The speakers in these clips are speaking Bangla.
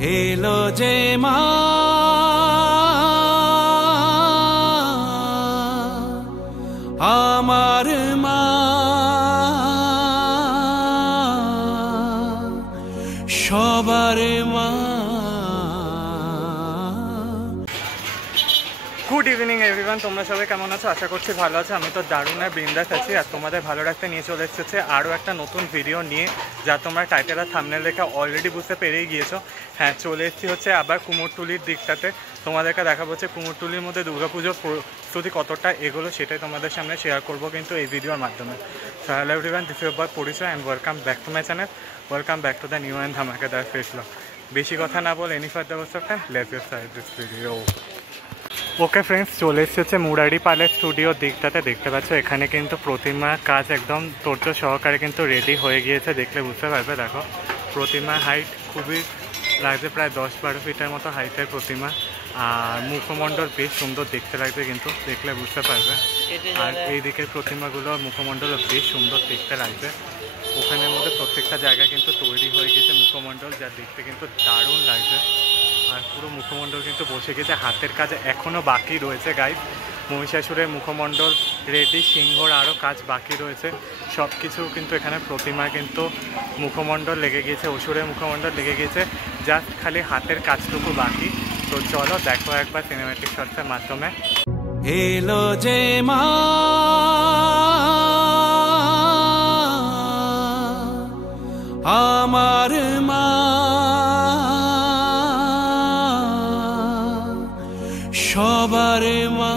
এলো যে মা আমার মা সবার মা। গুড ইভিনিং এভরিওয়ান, তোমরা সবাই কেমন আছো? আশা করছি ভালো আছো। আমি তো দারুণ আর বিন্দাস আছি আর তোমাদের ভালো রাখতে নিয়ে চলে এসেছে আরও একটা নতুন ভিডিও নিয়ে, যা তোমরা টাইটেল আর থাম্বনেল দেখে অলরেডি বুঝতে পেরেই গিয়েছো। হ্যাঁ, চলে এসেছি হচ্ছে আবার কুমোরটুলির দিকটাতে। তোমাদেরকে দেখাবো হচ্ছে কুমোরটুলির মধ্যে দুর্গাপুজোর প্রস্তুতি কতটা এগোলো, সেটাই তোমাদের সামনে শেয়ার করবো কিন্তু এই ভিডিওর মাধ্যমে। So hello everyone, this is boy পরিচয় and welcome back to my channel, welcome back to the new and ধামাকাদার ফেস ব্লগ। বেশি কথা না বলে any further waste of time, let's get started this video. Okay friends, চলে এসেছে মুরারি পালের স্টুডিওর দিকটাতে। দেখতে পাচ্ছ এখানে কিন্তু প্রতিমা কাজ একদম তোড়জোড় সহকারে কিন্তু রেডি হয়ে গিয়েছে, দেখলে বুঝতে পারবে। দেখো প্রতিমার হাইট খুবই লাগছে, প্রায় 10-12 ফিটের মতো হাইটের প্রতিমা। আর মুখমণ্ডল বেশ সুন্দর দেখতে লাগছে কিন্তু, দেখলে বুঝতে পারবে। আর এই দিকের প্রতিমাগুলো মুখমণ্ডলও বেশ সুন্দর দেখতে লাগছে। ওখানের মধ্যে প্রত্যেকটা জায়গায় কিন্তু তৈরি হয়ে গেছে মুখমণ্ডল, যা দেখতে কিন্তু দারুণ লাগছে। আর পুরো মুখমণ্ডল কিন্তু বসে গেছে, হাতের কাজ এখনও বাকি রয়েছে গাইস। মহিষাসুরের মুখমণ্ডল রেডি, সিংহর আরও কাজ বাকি রয়েছে। সব কিছু কিন্তু এখানে প্রতিমার কিন্তু মুখমণ্ডল লেগে গিয়েছে, অসুরের মুখমণ্ডল লেগে গিয়েছে, জাস্ট খালি হাতের কাজটুকু বাকি। তো চলো দেখো একবার সিনেম্যাটিক শটসের মাধ্যমে। এলো যে মা আমার মা সবার মা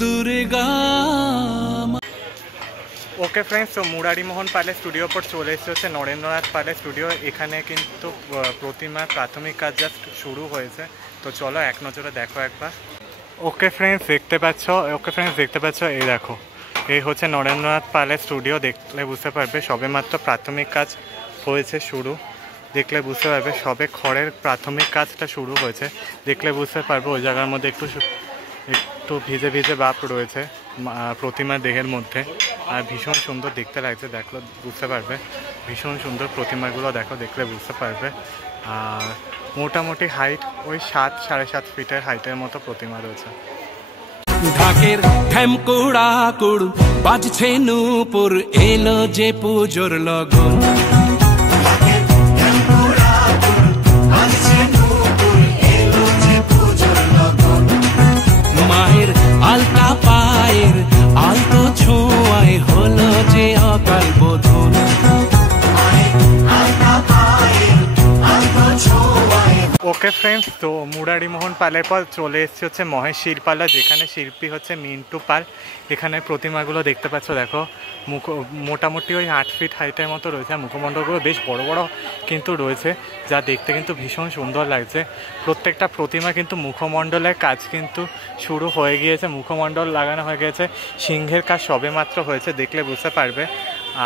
দুর্গা। ওকে ফ্রেন্ডস, তো মুরারি মোহন পালের স্টুডিও পর চলে এসেছে হচ্ছে নরেন্দ্রনাথ পালের স্টুডিও। এখানে কিন্তু প্রতিমার প্রাথমিক কাজ জাস্ট শুরু হয়েছে। তো চলো এক নজরে দেখো একবার। ওকে ফ্রেন্ডস দেখতে পাচ্ছ এই দেখো, এই হচ্ছে নরেন্দ্রনাথ পালের স্টুডিও। দেখলে বুঝতে পারবে সবে মাত্র প্রাথমিক কাজ হয়েছে শুরু, দেখলে বুঝতে পারবে সবে খড়ের প্রাথমিক কাজটা শুরু হয়েছে। দেখলে বুঝতে পারবে ওই জায়গার মধ্যে একটু ভিজে ভিজে ভাব রয়েছে প্রতিমার দেহের মধ্যে। আর ভীষণ সুন্দর দেখতে লাগছে, দেখলে বুঝতে পারবে। ভীষণ সুন্দর প্রতিমাগুলো দেখো, দেখলে বুঝতে পারবে। আর মোটামুটি হাইট ওই 7-7.5 ফিটের হাইটের মতো প্রতিমা রয়েছে। ঢাকের ঠ্যামকুড়াকুড় বাজছে নূপুর, এলো যে পুজোর লগন। মায়ের আলতা পায়ের আলতো ছোঁয়ায় হলো যে অকাল বোধন। ওকে ফ্রেন্ডস, তো মুরারি মোহন পালের পর চলে এসেছে হচ্ছে মহেশ শিরপালা, যেখানে শিল্পী হচ্ছে মিন্টু পাল। এখানে প্রতিমাগুলো দেখতে পাচ্ছ, দেখো মোটামুটি ওই 8 ফিট হাইটের মতো রয়েছে। মুখমণ্ডলগুলো বেশ বড় বড় কিন্তু রয়েছে, যা দেখতে কিন্তু ভীষণ সুন্দর লাগছে। প্রত্যেকটা প্রতিমা কিন্তু মুখমণ্ডলের কাজ কিন্তু শুরু হয়ে গিয়েছে, মুখমণ্ডল লাগানো হয়ে গেছে। সিংহের কাজ সবে মাত্র হয়েছে, দেখলে বুঝতে পারবে।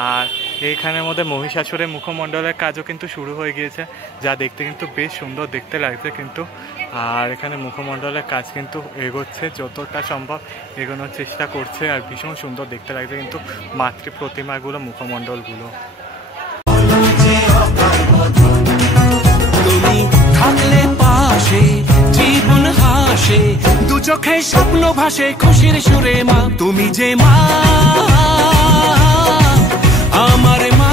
আর এইখানের মধ্যে মহিষাসুরের মুখমণ্ডলের কাজও কিন্তু শুরু হয়ে গিয়েছে, যা দেখতে কিন্তু বেশ সুন্দর দেখতে লাগছে কিন্তু। আর এখানে মুখমণ্ডলের কাজ কিন্তু এগোচ্ছে, যতটা সম্ভব এগোনোর চেষ্টা করছে। আর ভীষণ সুন্দর দেখতে লাগছে কিন্তু মাতৃ প্রতিমাগুলো, মুখমণ্ডলগুলো। তুমি থাকলে পাশে জীবন হাসে, দু চোখে স্বপ্ন ভাসে খুশির সুরে মা। তুমি যে মা আমার মা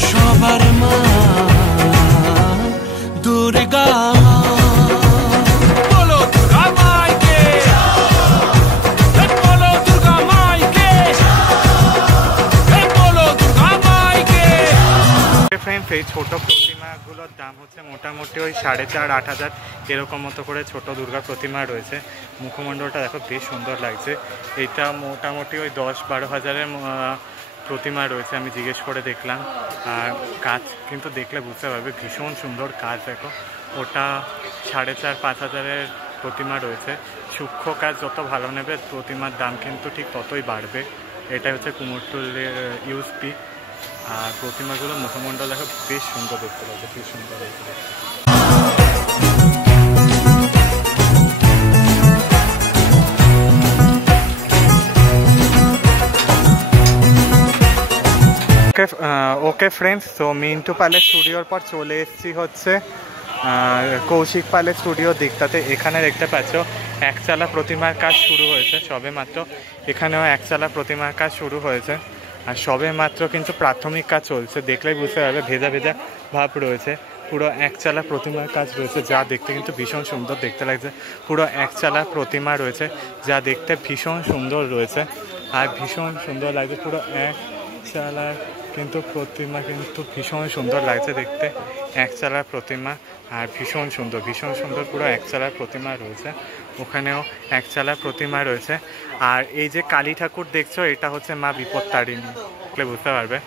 সবার মা দুর্গা। বলো দুর্গা মাইকে, বলো দুর্গা মাইকে, বলো দুর্গা মাইকে। ফ্রেন্ডস, এই ছোটো প্রতিমাগুলোর দাম হচ্ছে মোটামুটি ওই 4,500-8 হাজার এরকম মতো করে ছোট দুর্গা প্রতিমা রয়েছে। মুখমণ্ডলটা দেখো বেশ সুন্দর লাগছে। এটা মোটামুটি ওই 10-12 হাজারের প্রতিমা রয়েছে, আমি জিজ্ঞেস করে দেখলাম। আর কাজ কিন্তু দেখলে বুঝতে পারবে ভীষণ সুন্দর কাজ। দেখো ওটা 4.5-5 হাজারের প্রতিমা রয়েছে। সূক্ষ্ম কাজ যত ভালো নেবে প্রতিমার দাম কিন্তু ঠিক ততই বাড়বে। এটাই হচ্ছে কুমোরটুলির ইউএসপি। আর প্রতিমাগুলো মুখমণ্ডল দেখো বেশ সুন্দর দেখতে লাগছে, বেশ সুন্দর দেখতে লাগছে। ওকে ফ্রেন্ডস, তো মিন্টু পালের স্টুডিওর পর চলে এসেছি হচ্ছে কৌশিক পালের স্টুডিও দিকটাতে। এখানে দেখতে পাচ্ছ একচালা প্রতিমার কাজ শুরু হয়েছে সবে মাত্র। এখানেও একচালা প্রতিমার কাজ শুরু হয়েছে আর সবে মাত্র কিন্তু প্রাথমিক কাজ চলছে। দেখলেই বুঝতে পারবে ভেজা ভেজা ভাব রয়েছে। পুরো একচালা প্রতিমার কাজ রয়েছে, যা দেখতে কিন্তু ভীষণ সুন্দর দেখতে লাগছে। পুরো একচালা প্রতিমা রয়েছে, যা দেখতে ভীষণ সুন্দর রয়েছে আর ভীষণ সুন্দর লাগছে। পুরো একচালা কিন্তু প্রতিমা কিন্তু ভীষণ সুন্দর লাগছে দেখতে, একচালা প্রতিমা আর ভীষণ সুন্দর পুরো একচালা প্রতিমা রয়েছে। ওখানেও একচালা প্রতিমা রয়েছে। আর এই যে কালী ঠাকুর দেখছো, এটা হচ্ছে মা বিপত্তারিণী, দেখলে বুঝতে পারবে।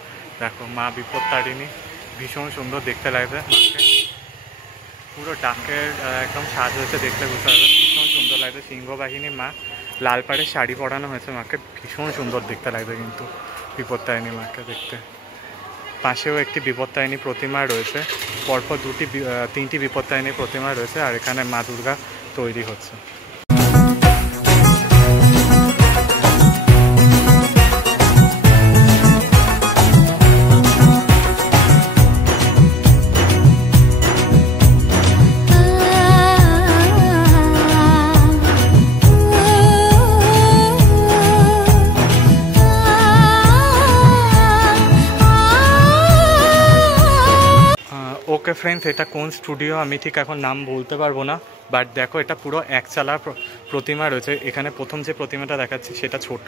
দেখো মা বিপত্তারিণী, ভীষণ সুন্দর দেখতে লাগবে মাকে। পুরো ডাকের একদম সাজ হয়েছে, দেখতে বুঝতে পারবে ভীষণ সুন্দর লাগবে। সিংহবাহিনী মা, লাল পাড়ের শাড়ি পরানো হয়েছে মাকে, ভীষণ সুন্দর দেখতে লাগবে কিন্তু বিপত্তারিণী মাকে দেখতে। পাশেও একটি বিপত্তারিণী প্রতিমা রয়েছে, পরপর তিনটি বিপত্তারিণী প্রতিমা রয়েছে। আর এখানে মা দুর্গা তৈরি হচ্ছে। ওকে ফ্রেন্ডস, এটা কোন স্টুডিও আমি ঠিক এখন নাম বলতে পারবো না, বাট দেখো এটা পুরো একচালা প্রতিমা রয়েছে। এখানে প্রথম যে প্রতিমাটা দেখাচ্ছি সেটা ছোট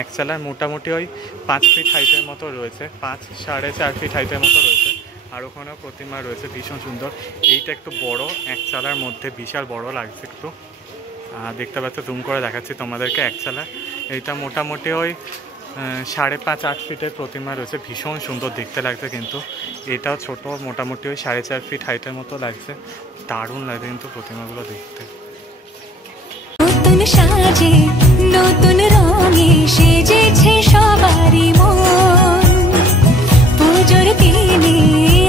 একচালার, মোটামুটি ওই 5 ফিট হাইটের মতো রয়েছে, 5-4.5 ফিট হাইটের মতো রয়েছে। আর ওখানেও প্রতিমা রয়েছে ভীষণ সুন্দর। এইটা একটু বড়, একচালার মধ্যে বিশাল বড় লাগছে একটু, দেখতে পাচ্ছ, জুম করে দেখাচ্ছি তোমাদেরকে একচালা। এইটা মোটামুটি ওই 5.5-8 ফিটের প্রতিমা রয়েছে, ভীষণ সুন্দর দেখতে লাগছে কিন্তু। এটাও ছোট, মোটামুটি ওই 4.5 ফিট হাইটের মতো লাগছে, দারুণ লাগছে কিন্তু প্রতিমাগুলো দেখতে। নতুন সাজে নতুন রঙে সেজেছে সবারই মন, পুজোর দিনে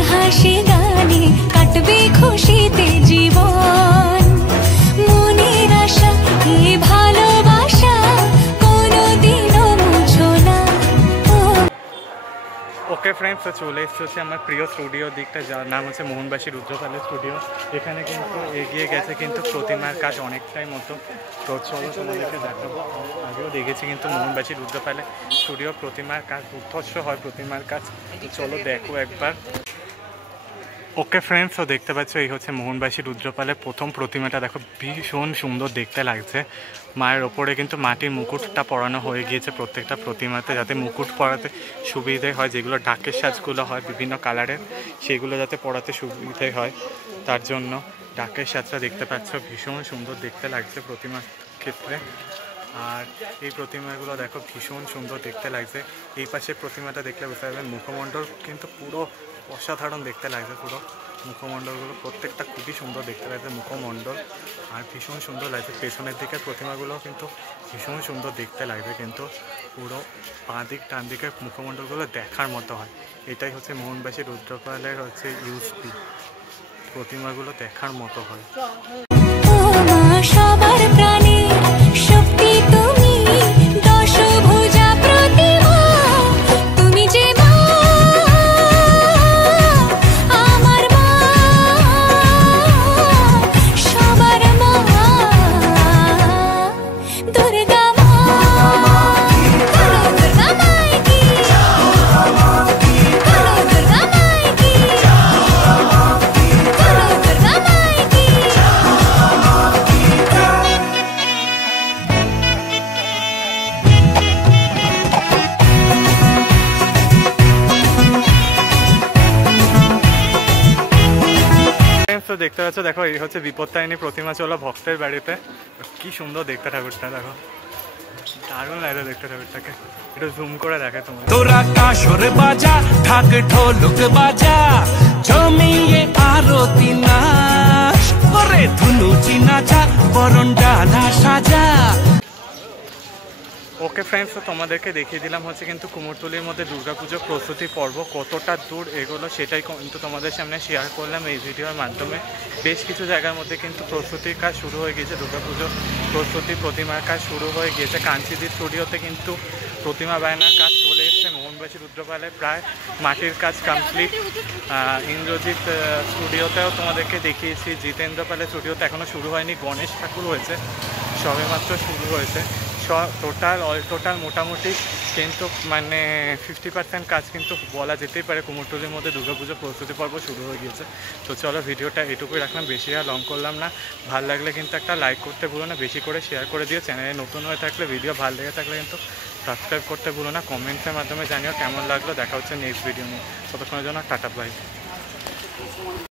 হাসি গানে কাটবে খুশিতে জীবন, মনের আশা এই ভালোবাসা কোনোদিনও মুছো না। ওকে ফ্রেন্ডস, তো চলে এসেছে আমার প্রিয় স্টুডিও দিকটা, যার নাম হচ্ছে মোহনবাসী রুদ্রপালের স্টুডিও। এখানে কিন্তু এগিয়ে গেছে কিন্তু প্রতিমার কাজ অনেকটাই মতো। তো চলো তোমাদেরকে দেখাবো, আগেও দেখেছি কিন্তু মোহনবাসী রুদ্রপালের স্টুডিও প্রতিমার কাজ দুর্ধর্ষ হয়, প্রতিমার কাজ। চলো দেখো একবার। ওকে ফ্রেন্ডস, তো দেখতে পাচ্ছ এই হচ্ছে মোহনবাসী রুদ্রপালের প্রথম প্রতিমাটা। দেখো ভীষণ সুন্দর দেখতে লাগছে। মায়ের ওপরে কিন্তু মাটির মুকুটটা পরানো হয়ে গিয়েছে প্রত্যেকটা প্রতিমাতে, যাতে মুকুট পরাতে সুবিধে হয়। যেগুলো ডাকের সাজগুলো হয় বিভিন্ন কালারের, সেগুলো যাতে পরাতে সুবিধে হয়, তার জন্য ডাকের সাজটা দেখতে পাচ্ছ ভীষণ সুন্দর দেখতে লাগছে প্রতিমার ক্ষেত্রে। আর এই প্রতিমাগুলো দেখো ভীষণ সুন্দর দেখতে লাগছে। এই পাশে প্রতিমাটা দেখলে বুঝতে পারবেন মুখমণ্ডল কিন্তু পুরো অসাধারণ দেখতে লাগছে। পুরো মুখমণ্ডলগুলো প্রত্যেকটা খুবই সুন্দর দেখতে লাগছে মুখমণ্ডল, আর ভীষণ সুন্দর লাগছে। পেছনের দিকের প্রতিমাগুলো কিন্তু ভীষণ সুন্দর দেখতে লাগবে কিন্তু, পুরো বাঁ দিক ডান দিকের মুখমণ্ডলগুলো দেখার মতো হয়। এটাই হচ্ছে মোহনবাসী রুদ্রপালের হচ্ছে ইউএসপি, প্রতিমাগুলো দেখার মতো হয়। সবার প্রাণে শক্তি তুমি, দশভুজা প্রতিমা তুমি যে মা, আমার মা, সবার মা, দুর্গা মা, দুর্গা মাই কি, দুর্গা মাই কি, দুর্গা মাই কি। তো দেখতে পাচ্ছ, দেখো এই হচ্ছে বিপত্তারিণী প্রতিমা চলো ভক্তের বাড়িতে। কি সুন্দর দেখতে ঠাকুরটা, দেখো দারুণ লাগে দেখতে ঠাকুরটাকে। একটু জুম করে দেখে তোমার। তোরা কাসর বাজা, ঢাক ঢোলক বাজা, জমিয়ে আরতি নাচ করে ধুনুচি নাচা, বরণ ডালা সাজা। ওকে ফ্রেন্ডস, তো তোমাদেরকে দেখিয়ে দিলাম হচ্ছে কিন্তু কুমোরটুলির মধ্যে দুর্গাপুজোর প্রস্তুতি পর্ব কতটা দূর এগোলো, সেটাই কিন্তু তোমাদের সামনে শেয়ার করলাম এই ভিডিওর মাধ্যমে। বেশ কিছু জায়গার মধ্যে কিন্তু প্রস্তুতির কাজ শুরু হয়ে গিয়েছে, দুর্গাপুজোর প্রস্তুতি প্রতিমার কাজ শুরু হয়ে গিয়েছে। কাঞ্চিদির স্টুডিওতে কিন্তু প্রতিমা বায়নার কাজ চলে এসছে। মোহন রামবাসী রুদ্রপালে প্রায় মাটির কাজ কমপ্লিট। ইন্দ্রজিৎ স্টুডিওতেও তোমাদেরকে দেখিয়েছি, জিতেন্দ্র পালের স্টুডিওতে এখনও শুরু হয়নি, গণেশ ঠাকুর হয়েছে, সবেমাত্র শুরু হয়েছে। অল টোটাল মোটামুটি কিন্তু মানে 50% কাজ কিন্তু বলা যেতেই পারে কুমোরটুলির মধ্যে দুর্গাপুজো প্রস্তুতি পর্ব শুরু হয়ে গিয়েছে। তো চলো ভিডিওটা এটুকুই রাখলাম, বেশি আর লং করলাম না। ভালো লাগলে কিন্তু একটা লাইক করতে ভুলো না, বেশি করে শেয়ার করে দিও। চ্যানেলে নতুন হয়ে থাকলে, ভিডিও ভালো লেগে থাকলে কিন্তু সাবস্ক্রাইব করতে ভুলো না। কমেন্টসের মাধ্যমে জানিও কেমন লাগলো। দেখা হচ্ছে নেক্সট ভিডিও নিয়ে, ততক্ষণের জন্য টাটা বাই।